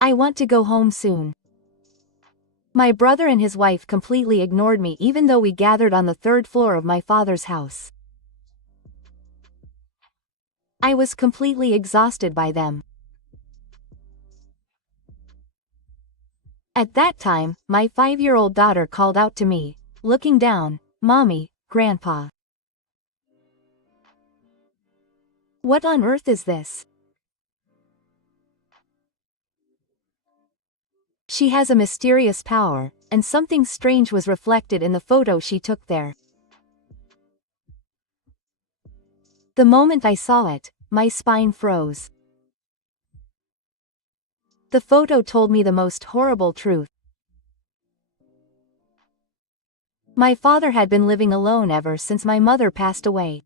I want to go home soon. My brother and his wife completely ignored me even though we gathered on the third floor of my father's house. I was completely exhausted by them. At that time, my 5-year-old daughter called out to me, looking down, "Mommy, Grandpa. What on earth is this?" She has a mysterious power, and something strange was reflected in the photo she took there. The moment I saw it, my spine froze. The photo told me the most horrible truth. My father had been living alone ever since my mother passed away.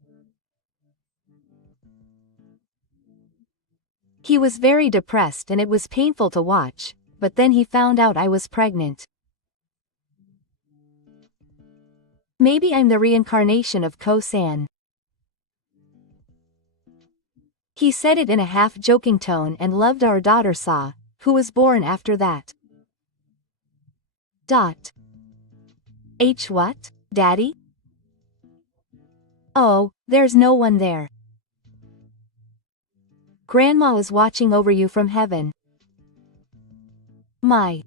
He was very depressed and it was painful to watch, but then he found out I was pregnant. Maybe I'm the reincarnation of Ko-san. He said it in a half-joking tone and loved our daughter Sa, who was born after that. What? Daddy? Oh, there's no one there. Grandma is watching over you from heaven. My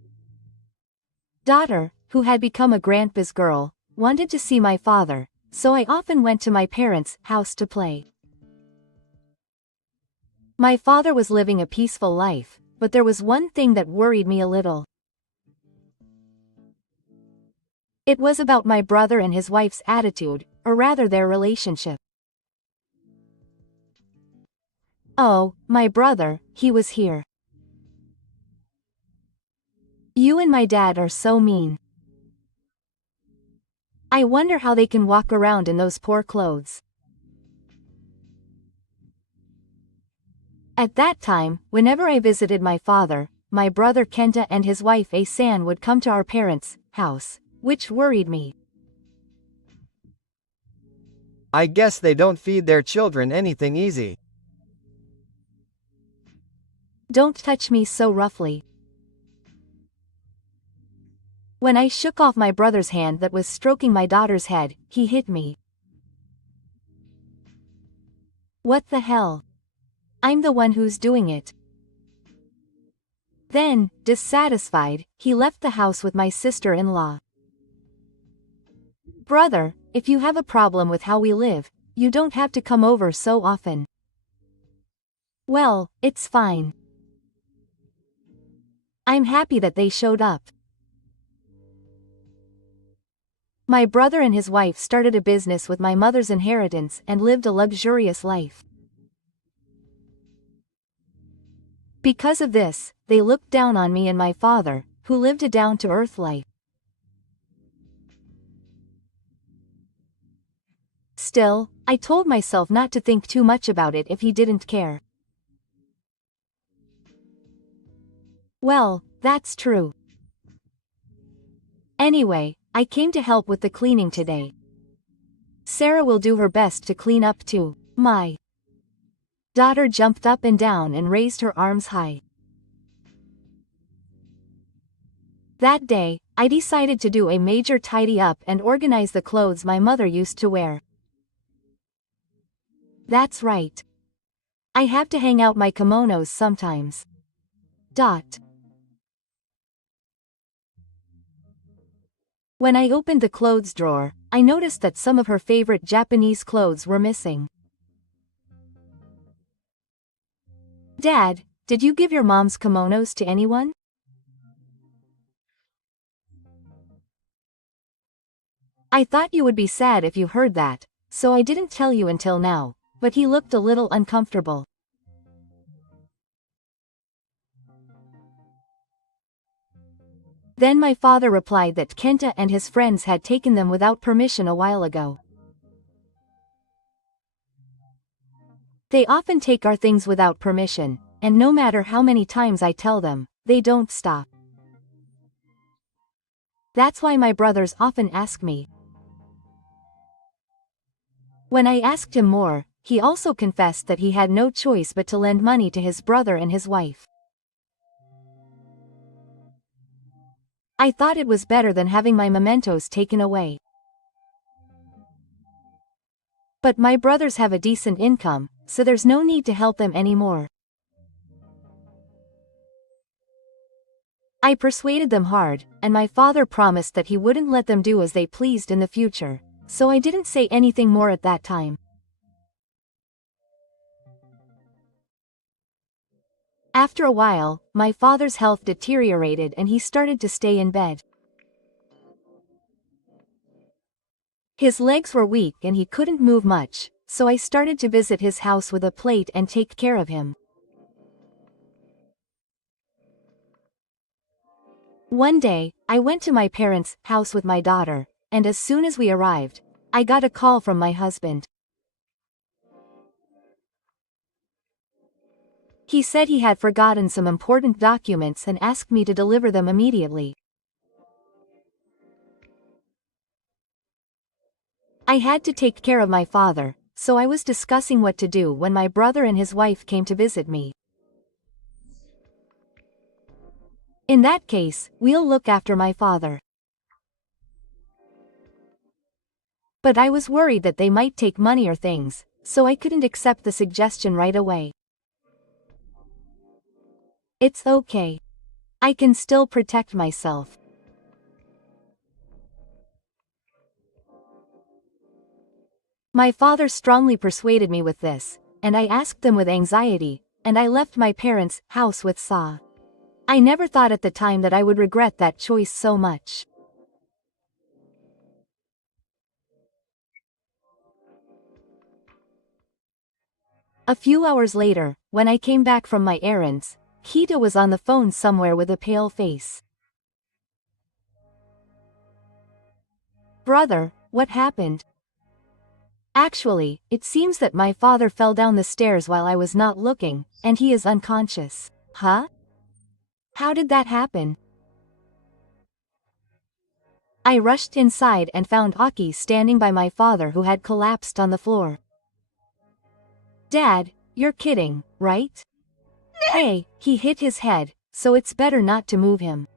daughter, who had become a grandpa's girl, wanted to see my father, so I often went to my parents' house to play. My father was living a peaceful life, but there was one thing that worried me a little. It was about my brother and his wife's attitude, or rather their relationship. Oh, my brother, he was here. You and my dad are so mean. I wonder how they can walk around in those poor clothes. At that time, whenever I visited my father, my brother Kenta and his wife A-san would come to our parents' house, which worried me. I guess they don't feed their children anything easy. Don't touch me so roughly. When I shook off my brother's hand that was stroking my daughter's head, he hit me. What the hell? I'm the one who's doing it. Then, dissatisfied, he left the house with my sister-in-law. Brother, if you have a problem with how we live, you don't have to come over so often. Well, it's fine. I'm happy that they showed up. My brother and his wife started a business with my mother's inheritance and lived a luxurious life. Because of this, they looked down on me and my father, who lived a down-to-earth life. Still, I told myself not to think too much about it if he didn't care. Well, that's true. Anyway, I came to help with the cleaning today. Sarah will do her best to clean up too. My daughter jumped up and down and raised her arms high. That day, I decided to do a major tidy up and organize the clothes my mother used to wear. That's right. I have to hang out my kimonos sometimes. When I opened the clothes drawer, I noticed that some of her favorite Japanese clothes were missing. Dad, did you give your mom's kimonos to anyone? I thought you would be sad if you heard that, so I didn't tell you until now, but he looked a little uncomfortable. Then my father replied that Kenta and his friends had taken them without permission a while ago. They often take our things without permission, and no matter how many times I tell them, they don't stop. That's why my brothers often ask me. When I asked him more, he also confessed that he had no choice but to lend money to his brother and his wife. I thought it was better than having my mementos taken away. But my brothers have a decent income, so there's no need to help them anymore. I persuaded them hard, and my father promised that he wouldn't let them do as they pleased in the future, so I didn't say anything more at that time. After a while, my father's health deteriorated and he started to stay in bed. His legs were weak and he couldn't move much, so I started to visit his house with a plate and take care of him. One day, I went to my parents' house with my daughter, and as soon as we arrived, I got a call from my husband. He said he had forgotten some important documents and asked me to deliver them immediately. I had to take care of my father, so I was discussing what to do when my brother and his wife came to visit me. In that case, we'll look after my father. But I was worried that they might take money or things, so I couldn't accept the suggestion right away. It's okay. I can still protect myself. My father strongly persuaded me with this, and I asked them with anxiety, and I left my parents' house with Sa. I never thought at the time that I would regret that choice so much. A few hours later, when I came back from my errands, Kita was on the phone somewhere with a pale face. Brother, what happened? Actually, it seems that my father fell down the stairs while I was not looking, and he is unconscious. Huh? How did that happen? I rushed inside and found Aki standing by my father who had collapsed on the floor. Dad, you're kidding, right? Hey, he hit his head, so it's better not to move him.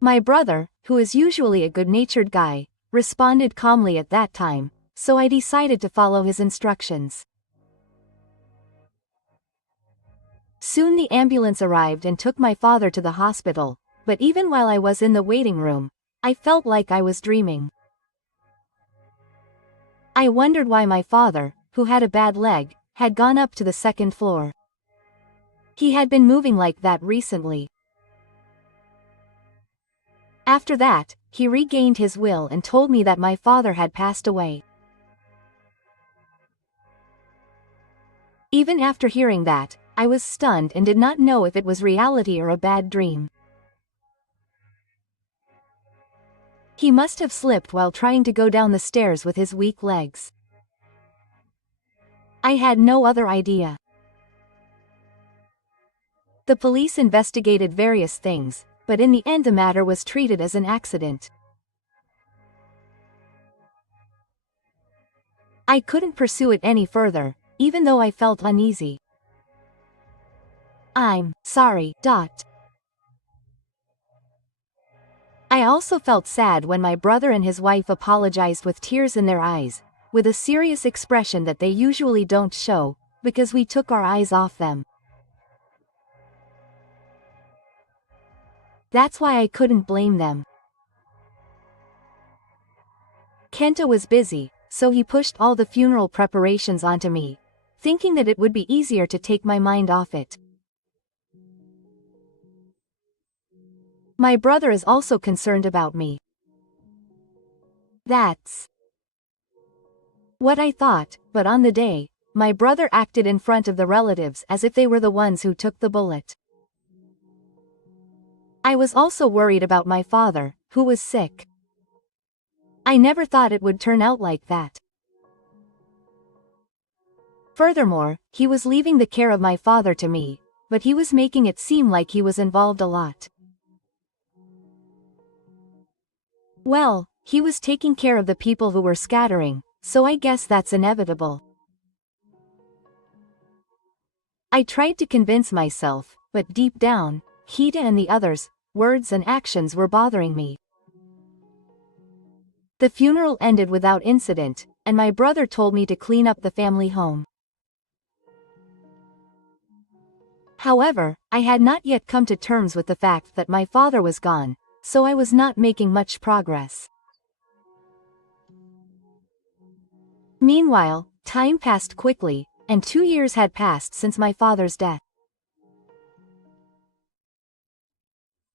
My brother, who is usually a good-natured guy, responded calmly at that time, so I decided to follow his instructions. Soon the ambulance arrived and took my father to the hospital, but even while I was in the waiting room, I felt like I was dreaming. I wondered why my father, who had a bad leg, had gone up to the second floor. He had been moving like that recently. After that, he regained his will and told me that my father had passed away. Even after hearing that, I was stunned and did not know if it was reality or a bad dream. He must have slipped while trying to go down the stairs with his weak legs. I had no other idea. The police investigated various things, but in the end the matter was treated as an accident. I couldn't pursue it any further, even though I felt uneasy. I'm sorry. I also felt sad when my brother and his wife apologized with tears in their eyes, with a serious expression that they usually don't show, because we took our eyes off them. That's why I couldn't blame them. Kenta was busy, so he pushed all the funeral preparations onto me, thinking that it would be easier to take my mind off it. My brother is also concerned about me. That's what I thought, but on the day, my brother acted in front of the relatives as if they were the ones who took the bullet. I was also worried about my father, who was sick. I never thought it would turn out like that. Furthermore, he was leaving the care of my father to me, but he was making it seem like he was involved a lot. Well, he was taking care of the people who were scattering, so I guess that's inevitable. I tried to convince myself, but deep down, Kita and the others words and actions were bothering me. The funeral ended without incident, and my brother told me to clean up the family home. However, I had not yet come to terms with the fact that my father was gone, so I was not making much progress. Meanwhile, time passed quickly, and 2 years had passed since my father's death.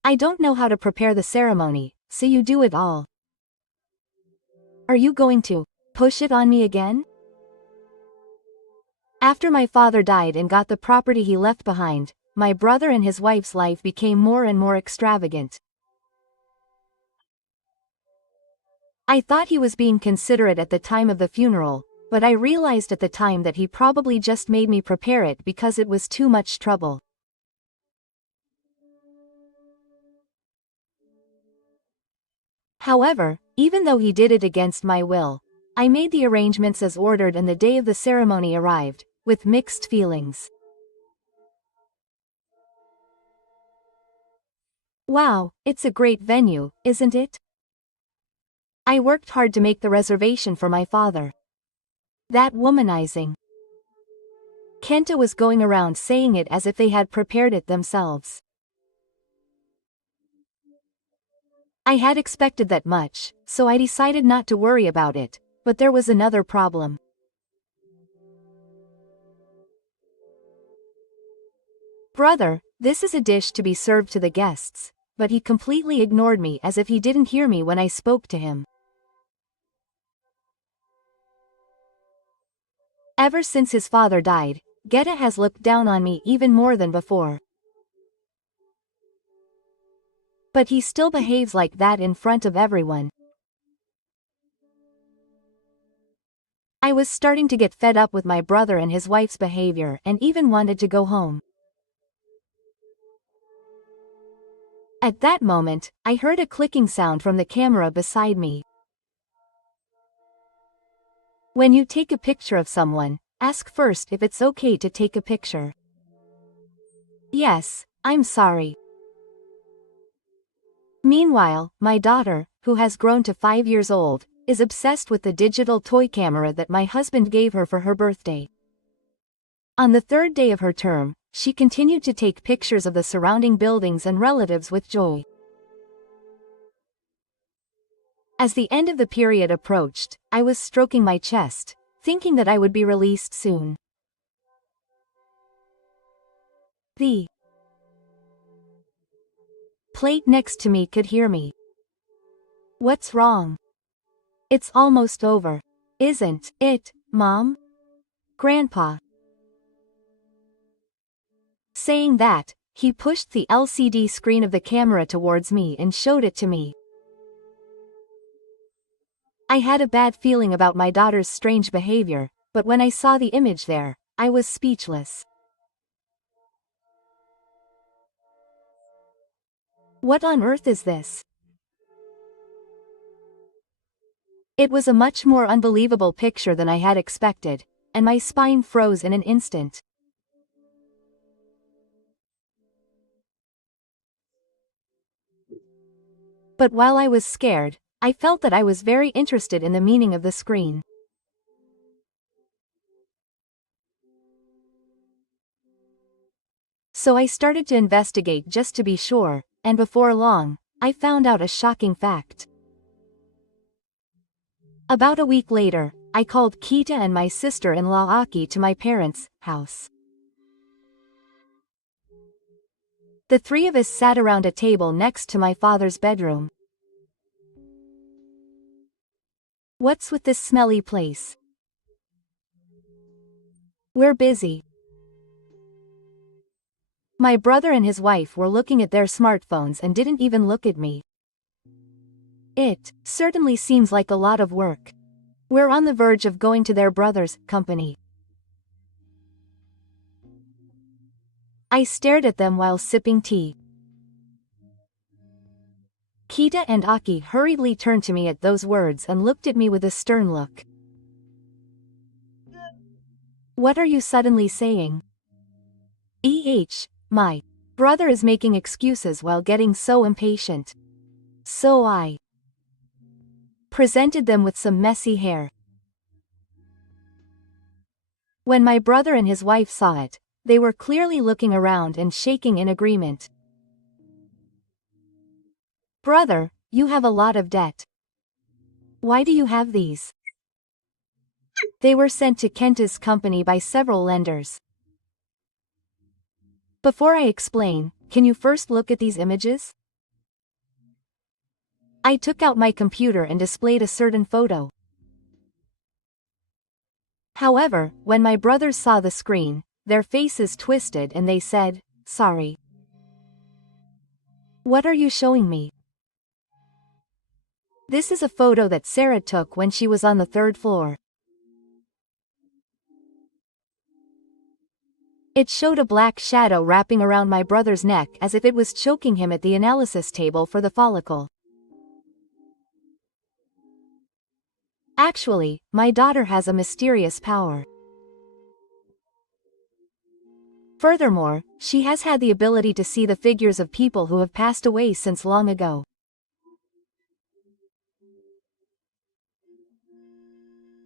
I don't know how to prepare the ceremony, so you do it all. Are you going to push it on me again? After my father died and got the property he left behind, my brother and his wife's life became more and more extravagant. I thought he was being considerate at the time of the funeral, but I realized at the time that he probably just made me prepare it because it was too much trouble. However, even though he did it against my will, I made the arrangements as ordered and the day of the ceremony arrived, with mixed feelings. Wow, it's a great venue, isn't it? I worked hard to make the reservation for my father. That womanizing. Kenta was going around saying it as if they had prepared it themselves. I had expected that much, so I decided not to worry about it, but there was another problem. Brother, this is a dish to be served to the guests, but he completely ignored me as if he didn't hear me when I spoke to him. Ever since his father died, Geta has looked down on me even more than before. But he still behaves like that in front of everyone. I was starting to get fed up with my brother and his wife's behavior and even wanted to go home. At that moment, I heard a clicking sound from the camera beside me. When you take a picture of someone, ask first if it's okay to take a picture. Yes, I'm sorry. Meanwhile, my daughter, who has grown to 5 years old, is obsessed with the digital toy camera that my husband gave her for her birthday. On the 3rd day of her term, she continued to take pictures of the surrounding buildings and relatives with joy. As the end of the period approached, I was stroking my chest, thinking that I would be released soon. The plate next to me could hear me. What's wrong? It's almost over. Isn't it, Mom? Grandpa. Saying that, he pushed the LCD screen of the camera towards me and showed it to me. I had a bad feeling about my daughter's strange behavior, but when I saw the image there, I was speechless. What on earth is this? It was a much more unbelievable picture than I had expected, and my spine froze in an instant. But while I was scared, I felt that I was very interested in the meaning of the screen. So I started to investigate just to be sure, and before long, I found out a shocking fact. About a week later, I called Kita and my sister-in-law Aki to my parents' house. The 3 of us sat around a table next to my father's bedroom. What's with this smelly place? We're busy. My brother and his wife were looking at their smartphones and didn't even look at me. It certainly seems like a lot of work. We're on the verge of going to their brother's company. I stared at them while sipping tea. Kita and Aki hurriedly turned to me at those words and looked at me with a stern look. What are you suddenly saying? My Brother is making excuses while getting so impatient. So I presented them with some messy hair. When my brother and his wife saw it, they were clearly looking around and shaking in agreement. Brother, you have a lot of debt. Why do you have these? They were sent to Kenta's company by several lenders. Before I explain, can you first look at these images? I took out my computer and displayed a certain photo. However, when my brothers saw the screen, their faces twisted and they said, "Sorry. What are you showing me?" This is a photo that Sarah took when she was on the third floor. It showed a black shadow wrapping around my brother's neck as if it was choking him at the analysis table for the follicle. Actually, my daughter has a mysterious power. Furthermore, she has had the ability to see the figures of people who have passed away since long ago.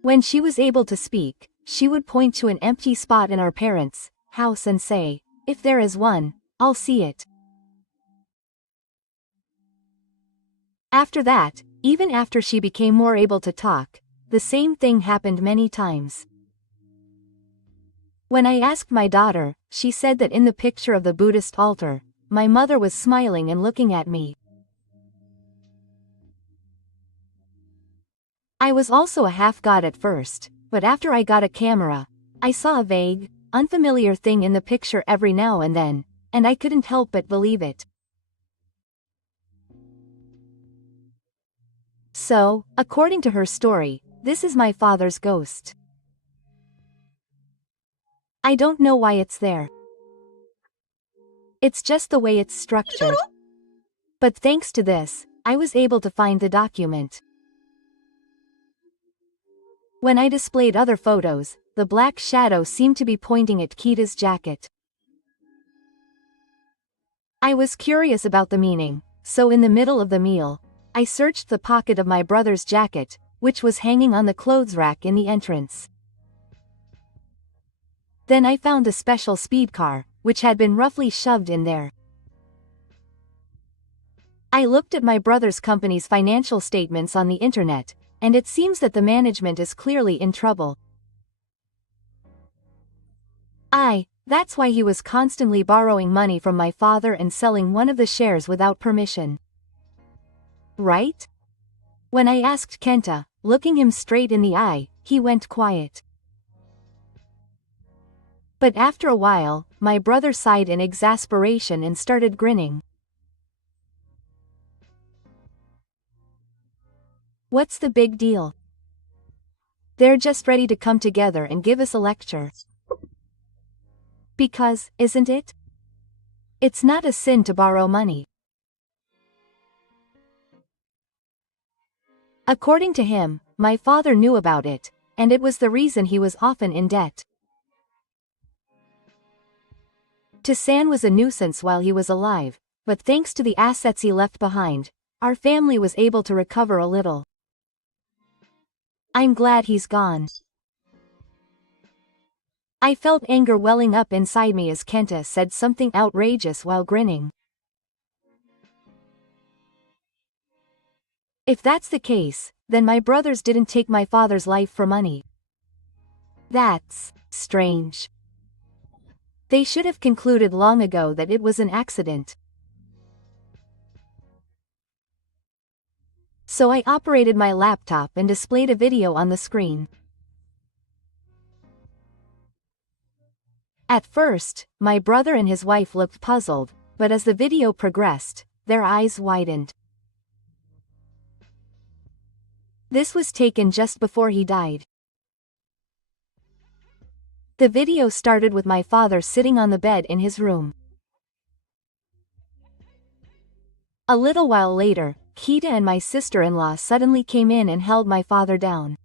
When she was able to speak, she would point to an empty spot in our parents' house and say, "If there is one, I'll see it." After that, even after she became more able to talk, the same thing happened many times. When I asked my daughter, she said that in the picture of the Buddhist altar, my mother was smiling and looking at me. I was also a half-god at first, but after I got a camera, I saw a vague, unfamiliar thing in the picture every now and then, and I couldn't help but believe it. So, according to her story, this is my father's ghost. I don't know why it's there. It's just the way it's structured. But thanks to this, I was able to find the document. When I displayed other photos, the black shadow seemed to be pointing at Kita's jacket. I was curious about the meaning, so in the middle of the meal, I searched the pocket of my brother's jacket, which was hanging on the clothes rack in the entrance. Then I found a special speed car, which had been roughly shoved in there. I looked at my brother's company's financial statements on the internet, and it seems that the management is clearly in trouble. That's why he was constantly borrowing money from my father and selling one of the shares without permission. Right? When I asked Kenta, looking him straight in the eye, he went quiet. But after a while, my brother sighed in exasperation and started grinning. What's the big deal? They're just ready to come together and give us a lecture. Because, isn't it? It's not a sin to borrow money. According to him, my father knew about it, and it was the reason he was often in debt. Tasan was a nuisance while he was alive, but thanks to the assets he left behind, our family was able to recover a little. I'm glad he's gone. I felt anger welling up inside me as Kenta said something outrageous while grinning. If that's the case, then my brothers didn't take my father's life for money. That's strange. They should have concluded long ago that it was an accident. So I operated my laptop and displayed a video on the screen. At first, my brother and his wife looked puzzled, but as the video progressed, their eyes widened. This was taken just before he died. The video started with my father sitting on the bed in his room. A little while later, Kita and my sister-in-law suddenly came in and held my father down.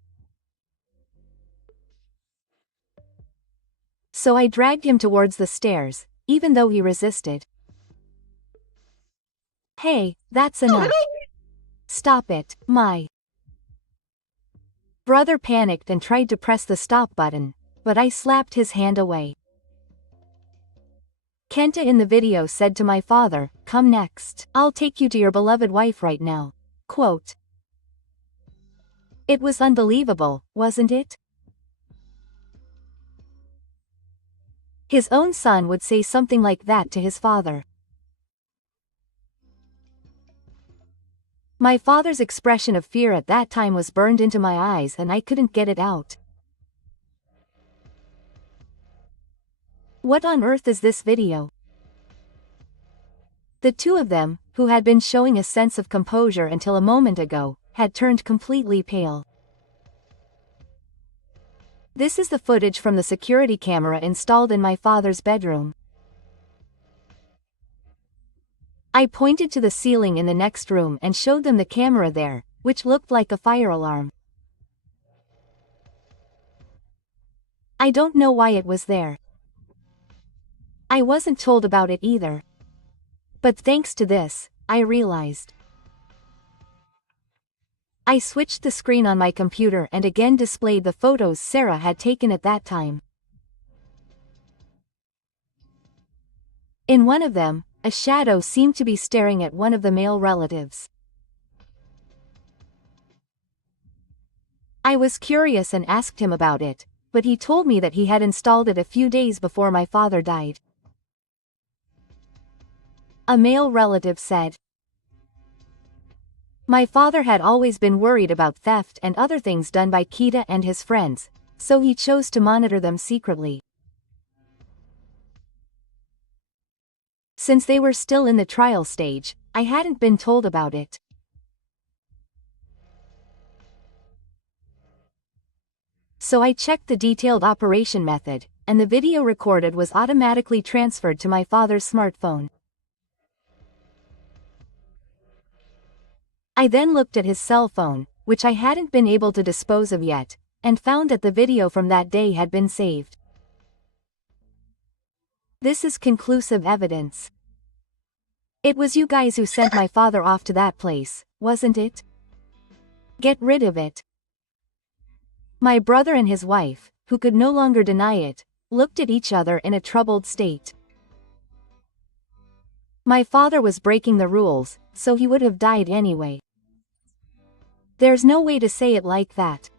So I dragged him towards the stairs, even though he resisted. Hey, that's enough. Stop it, my brother panicked and tried to press the stop button, but I slapped his hand away. Kenta in the video said to my father, "Come next. I'll take you to your beloved wife right now." Quote. It was unbelievable, wasn't it? His own son would say something like that to his father. My father's expression of fear at that time was burned into my eyes and I couldn't get it out. What on earth is this video? The two of them, who had been showing a sense of composure until a moment ago, had turned completely pale. This is the footage from the security camera installed in my father's bedroom. I pointed to the ceiling in the next room and showed them the camera there, which looked like a fire alarm. I don't know why it was there. I wasn't told about it either. But thanks to this, I realized. I switched the screen on my computer and again displayed the photos Sarah had taken at that time. In one of them, a shadow seemed to be staring at one of the male relatives. I was curious and asked him about it, but he told me that he had installed it a few days before my father died. A male relative said, "My father had always been worried about theft and other things done by Kita and his friends, so he chose to monitor them secretly. Since they were still in the trial stage, I hadn't been told about it. So I checked the detailed operation method, and the video recorded was automatically transferred to my father's smartphone. I then looked at his cell phone, which I hadn't been able to dispose of yet, and found that the video from that day had been saved. This is conclusive evidence. It was you guys who sent my father off to that place, wasn't it? Get rid of it." My brother and his wife, who could no longer deny it, looked at each other in a troubled state. My father was breaking the rules, so he would have died anyway. There's no way to say it like that.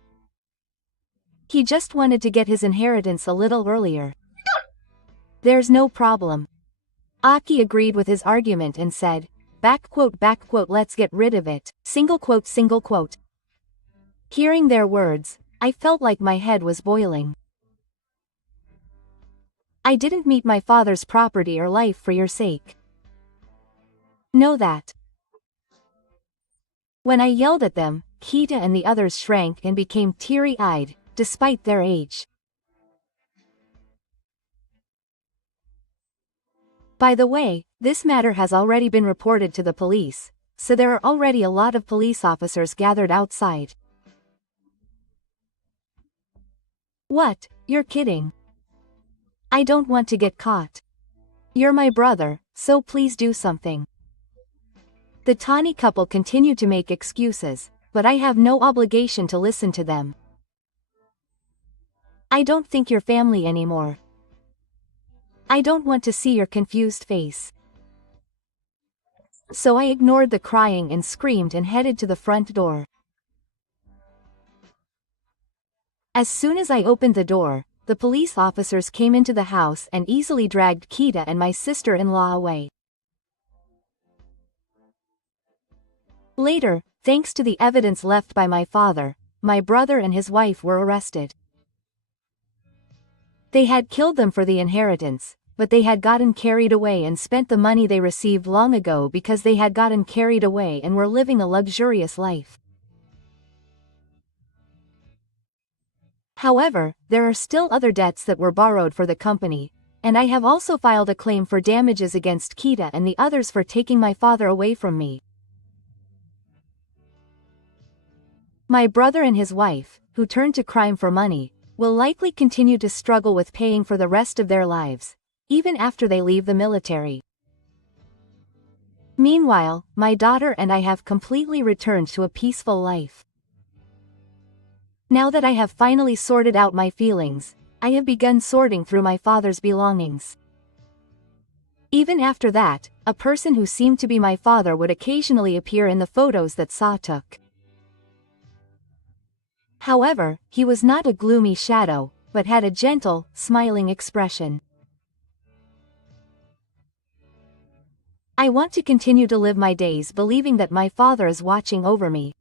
He just wanted to get his inheritance a little earlier. There's no problem. Aki agreed with his argument and said, back quote, let's get rid of it, single quote, single quote. Hearing their words, I felt like my head was boiling. I didn't meet my father's property or life for your sake. Know that. When I yelled at them, Kita and the others shrank and became teary-eyed, despite their age. By the way, this matter has already been reported to the police, so there are already a lot of police officers gathered outside. What, you're kidding? I don't want to get caught. You're my brother, so please do something. The Tani couple continued to make excuses, but I have no obligation to listen to them. I don't think you're family anymore. I don't want to see your confused face. So I ignored the crying and screamed and headed to the front door. As soon as I opened the door, the police officers came into the house and easily dragged Kita and my sister-in-law away. Later, thanks to the evidence left by my father, my brother and his wife were arrested. They had killed them for the inheritance, but they had gotten carried away and spent the money they received long ago because they had gotten carried away and were living a luxurious life. However, there are still other debts that were borrowed for the company, and I have also filed a claim for damages against Kita and the others for taking my father away from me. My brother and his wife, who turned to crime for money, will likely continue to struggle with paying for the rest of their lives, even after they leave the military. Meanwhile, my daughter and I have completely returned to a peaceful life. Now that I have finally sorted out my feelings, I have begun sorting through my father's belongings. Even after that, a person who seemed to be my father would occasionally appear in the photos that Sa took. However, he was not a gloomy shadow, but had a gentle, smiling expression. I want to continue to live my days believing that my father is watching over me,